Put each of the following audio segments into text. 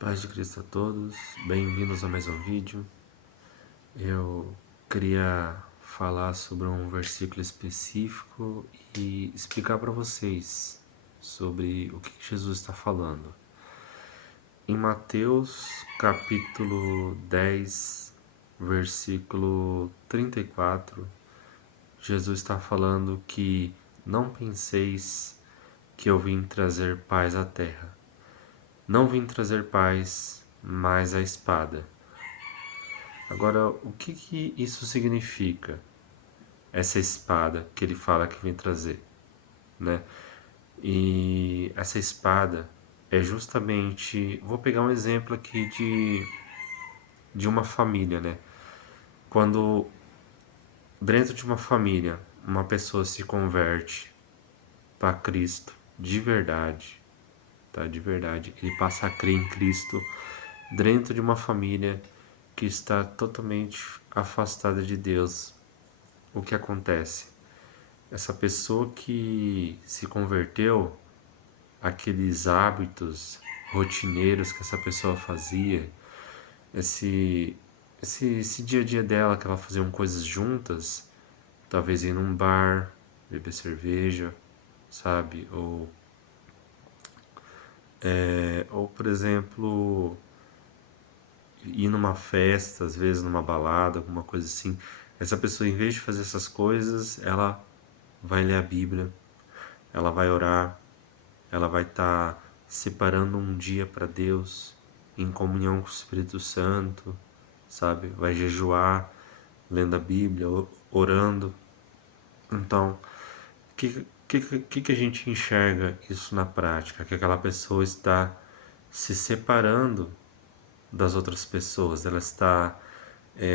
Paz de Cristo a todos, bem-vindos a mais um vídeo. Eu queria falar sobre um versículo específico e explicar para vocês sobre o que Jesus está falando. Em Mateus capítulo 10, versículo 34, Jesus está falando que não penseis que eu vim trazer paz à terra. Não vim trazer paz, mas a espada. Agora, o que isso significa? Essa espada que ele fala que vem trazer, né? E essa espada é justamente, vou pegar um exemplo aqui de uma família, né? Quando dentro de uma família uma pessoa se converte para Cristo de verdade, tá? De verdade, ele passa a crer em Cristo dentro de uma família que está totalmente afastada de Deus. O que acontece? Essa pessoa que se converteu, aqueles hábitos rotineiros que essa pessoa fazia, esse, esse dia a dia dela, que ela faziam coisas juntas, talvez ir num bar, beber cerveja, sabe? Ou por exemplo, ir numa festa, às vezes numa balada, alguma coisa assim. Essa pessoa, em vez de fazer essas coisas, ela vai ler a Bíblia, ela vai orar, ela vai estar separando um dia para Deus, em comunhão com o Espírito Santo, sabe? Vai jejuar, lendo a Bíblia, orando. Então, que a gente enxerga isso na prática? Que aquela pessoa está se separando das outras pessoas, ela está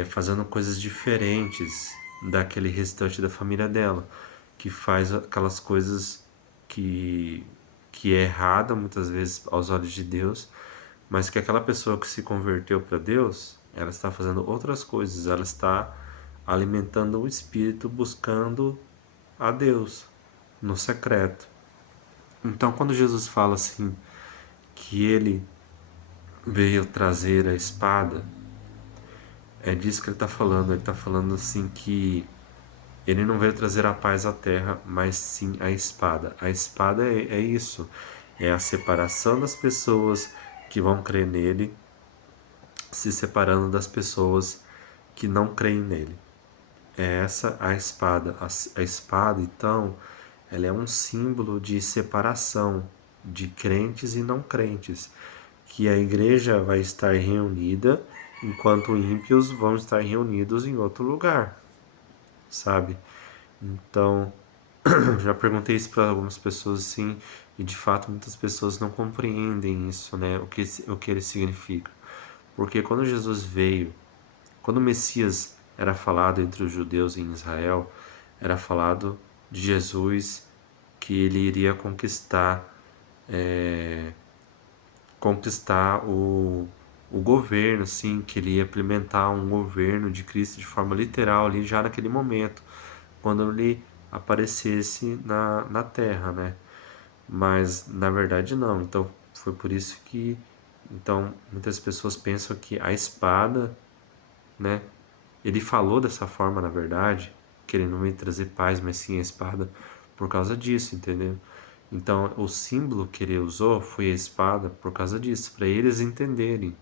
fazendo coisas diferentes daquele restante da família dela, que faz aquelas coisas que, que é errada muitas vezes aos olhos de Deus, mas que aquela pessoa que se converteu para Deus, ela está fazendo outras coisas, ela está alimentando o espírito, buscando a Deus no secreto. Então, quando Jesus fala assim que ele veio trazer a espada, é disso que ele está falando. Ele está falando assim que ele não veio trazer a paz à terra, mas sim a espada. A espada é isso, é a separação das pessoas que vão crer nele, se separando das pessoas que não creem nele. É essa a espada. A espada, então, ela é um símbolo de separação de crentes e não crentes, que a igreja vai estar reunida enquanto ímpios vão estar reunidos em outro lugar, sabe? Então, já perguntei isso para algumas pessoas assim, e de fato muitas pessoas não compreendem isso, né? O que ele significa. Porque quando Jesus veio, quando o Messias era falado entre os judeus em Israel, era falado de Jesus, que ele iria conquistar o governo, assim, que ele ia implementar um governo de Cristo de forma literal ali já naquele momento, quando ele aparecesse na terra, né? Mas na verdade não. Então foi por isso que muitas pessoas pensam que a espada, né? Ele falou dessa forma, na verdade, que ele não ia trazer paz, mas sim a espada, por causa disso, entendeu? Então, o símbolo que ele usou foi a espada por causa disso, para eles entenderem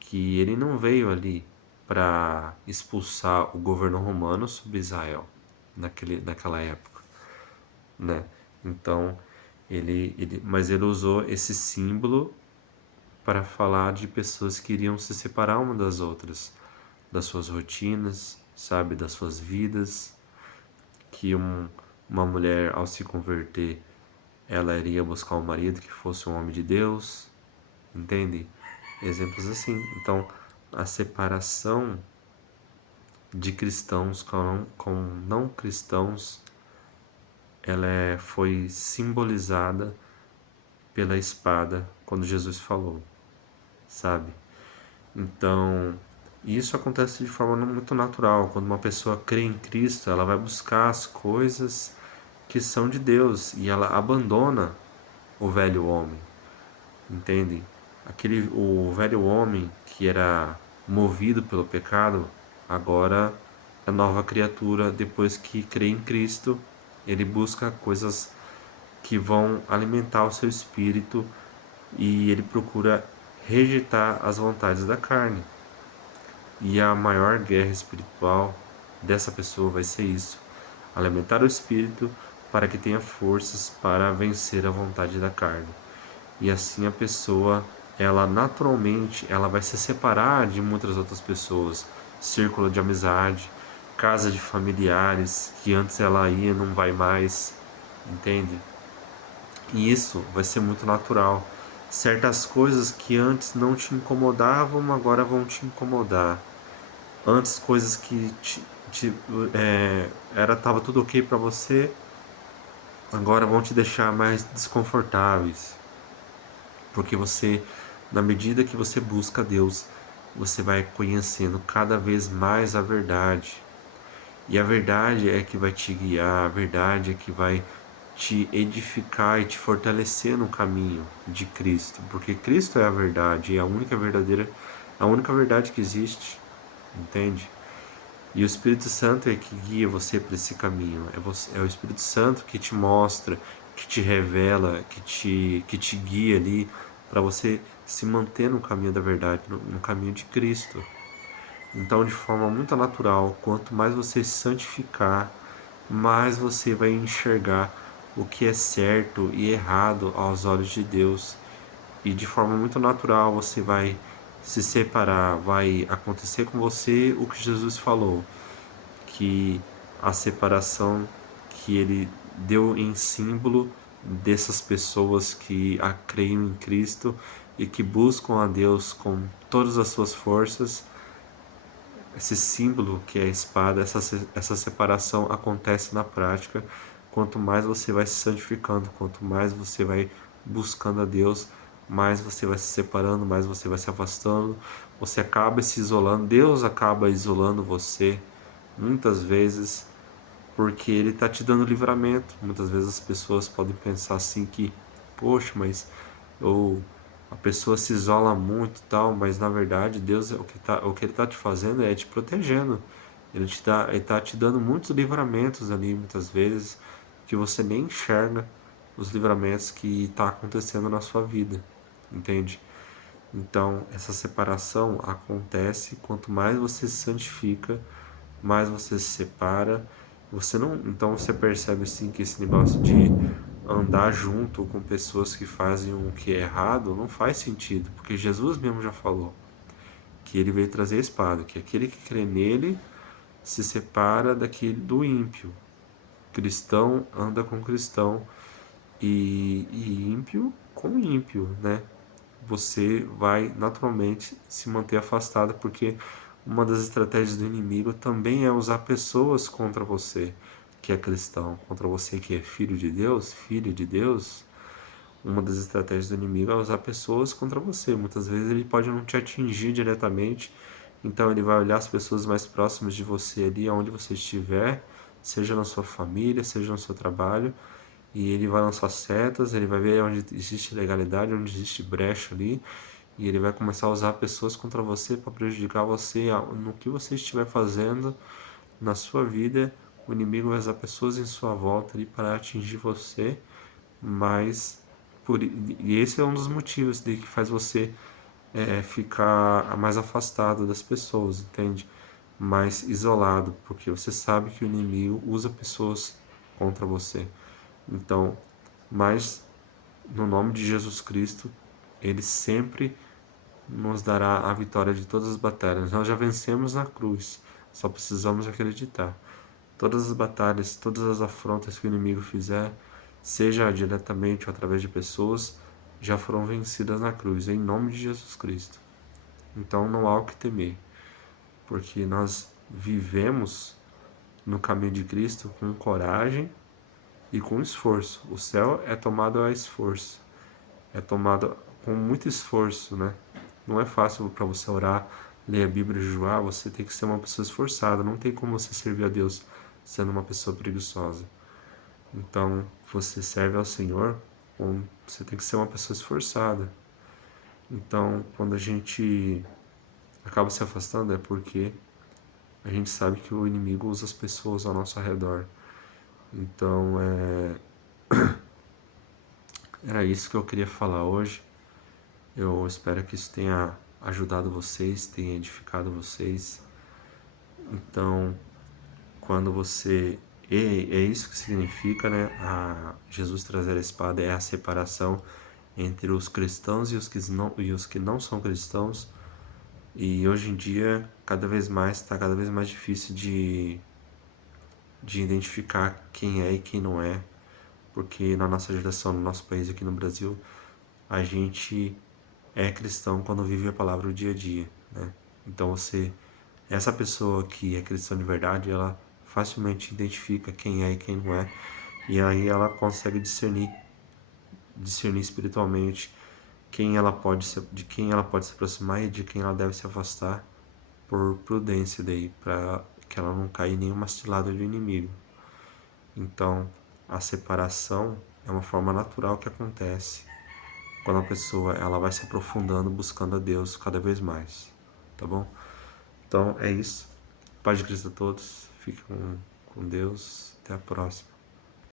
que ele não veio ali para expulsar o governo romano sobre Israel naquela época, né? Então, mas ele usou esse símbolo para falar de pessoas que iriam se separar uma das outras, das suas rotinas, sabe, das suas vidas, que uma mulher ao se converter, ela iria buscar um marido que fosse um homem de Deus, entende? Exemplos assim. Então, a separação de cristãos com não cristãos, foi simbolizada pela espada quando Jesus falou, sabe? Então, isso acontece de forma muito natural. Quando uma pessoa crê em Cristo, ela vai buscar as coisas que são de Deus e ela abandona o velho homem, entende? O velho homem que era movido pelo pecado, agora é nova criatura depois que crê em Cristo. Ele busca coisas que vão alimentar o seu espírito e ele procura rejeitar as vontades da carne. E a maior guerra espiritual dessa pessoa vai ser isso: alimentar o espírito para que tenha forças para vencer a vontade da carne. E assim a pessoa, ela naturalmente, ela vai se separar de muitas outras pessoas, círculo de amizade, casa de familiares que antes ela ia, não vai mais, entende? E isso vai ser muito natural. Certas coisas que antes não te incomodavam, agora vão te incomodar. Antes coisas que te, tava tudo ok para você, agora vão te deixar mais desconfortáveis. Porque você, na medida que você busca Deus, você vai conhecendo cada vez mais a verdade. E a verdade é que vai te guiar, a verdade é que vai te edificar e te fortalecer no caminho de Cristo, porque Cristo é a verdade, é a única verdade que existe, entende? E o Espírito Santo é que guia você para esse caminho. É o Espírito Santo que te mostra, que te revela, que te guia ali para você se manter no caminho da verdade, no caminho de Cristo. Então, de forma muito natural, quanto mais você se santificar, mais você vai enxergar o que é certo e errado aos olhos de Deus. E de forma muito natural você vai se separar, vai acontecer com você o que Jesus falou, que a separação que ele deu em símbolo dessas pessoas que creem em Cristo e que buscam a Deus com todas as suas forças. Esse símbolo que é a espada, essa separação acontece na prática. Quanto mais você vai se santificando, quanto mais você vai buscando a Deus, mais você vai se separando, mais você vai se afastando, você acaba se isolando, Deus acaba isolando você muitas vezes porque Ele está te dando livramento. Muitas vezes as pessoas podem pensar assim que, poxa, mas ou a pessoa se isola muito e tal, mas na verdade Deus o que Ele está te fazendo é te protegendo. Ele tá te dando muitos livramentos ali, muitas vezes, que você nem enxerga os livramentos que está acontecendo na sua vida, entende? Então, essa separação acontece quanto mais você se santifica, mais você se separa. Você não, então você percebe assim que esse negócio de andar junto com pessoas que fazem o que é errado não faz sentido, porque Jesus mesmo já falou que ele veio trazer a espada, que aquele que crê nele se separa daquele do ímpio. Cristão anda com cristão e ímpio com ímpio, né? Você vai naturalmente se manter afastado, porque uma das estratégias do inimigo também é usar pessoas contra você que é cristão, contra você que é filho de Deus, filho de Deus. Uma das estratégias do inimigo é usar pessoas contra você. Muitas vezes ele pode não te atingir diretamente, então ele vai olhar as pessoas mais próximas de você ali, onde você estiver, seja na sua família, seja no seu trabalho, e ele vai lançar setas, ele vai ver onde existe legalidade, onde existe brecha ali, e ele vai começar a usar pessoas contra você para prejudicar você no que você estiver fazendo na sua vida. O inimigo vai usar pessoas em sua volta ali para atingir você, mas e esse é um dos motivos de que faz você ficar mais afastado das pessoas, entende? Mais isolado, porque você sabe que o inimigo usa pessoas contra você. Então, mas no nome de Jesus Cristo, ele sempre nos dará a vitória de todas as batalhas. Nós já vencemos na cruz, só precisamos acreditar. Todas as batalhas, todas as afrontas que o inimigo fizer, seja diretamente ou através de pessoas, já foram vencidas na cruz, em nome de Jesus Cristo. Então não há o que temer, porque nós vivemos no caminho de Cristo com coragem e com esforço. O céu é tomado a esforço, é tomado com muito esforço, né? Não é fácil para você orar, ler a Bíblia e jejuar, você tem que ser uma pessoa esforçada, não tem como você servir a Deus sendo uma pessoa preguiçosa. Então, você serve ao Senhor, você tem que ser uma pessoa esforçada. Então, quando a gente acaba se afastando, é porque a gente sabe que o inimigo usa as pessoas ao nosso redor. Então, era isso que eu queria falar hoje. Eu espero que isso tenha ajudado vocês, tenha edificado vocês. Então, quando você. É isso que significa, né? Jesus trazer a espada é a separação entre os cristãos e os que não são cristãos. E hoje em dia, cada vez mais, está cada vez mais difícil de identificar quem é e quem não é. Porque na nossa geração, no nosso país, aqui no Brasil, a gente é cristão quando vive a palavra o dia a dia, né? Então essa pessoa que é cristã de verdade, ela facilmente identifica quem é e quem não é, e aí ela consegue discernir espiritualmente de quem ela pode se aproximar e de quem ela deve se afastar por prudência daí, para que ela não caia em nenhuma cilada do inimigo. Então, a separação é uma forma natural que acontece quando a pessoa ela vai se aprofundando buscando a Deus cada vez mais, tá bom? Então é isso. Paz de Cristo a todos. Fiquem com Deus. Até a próxima.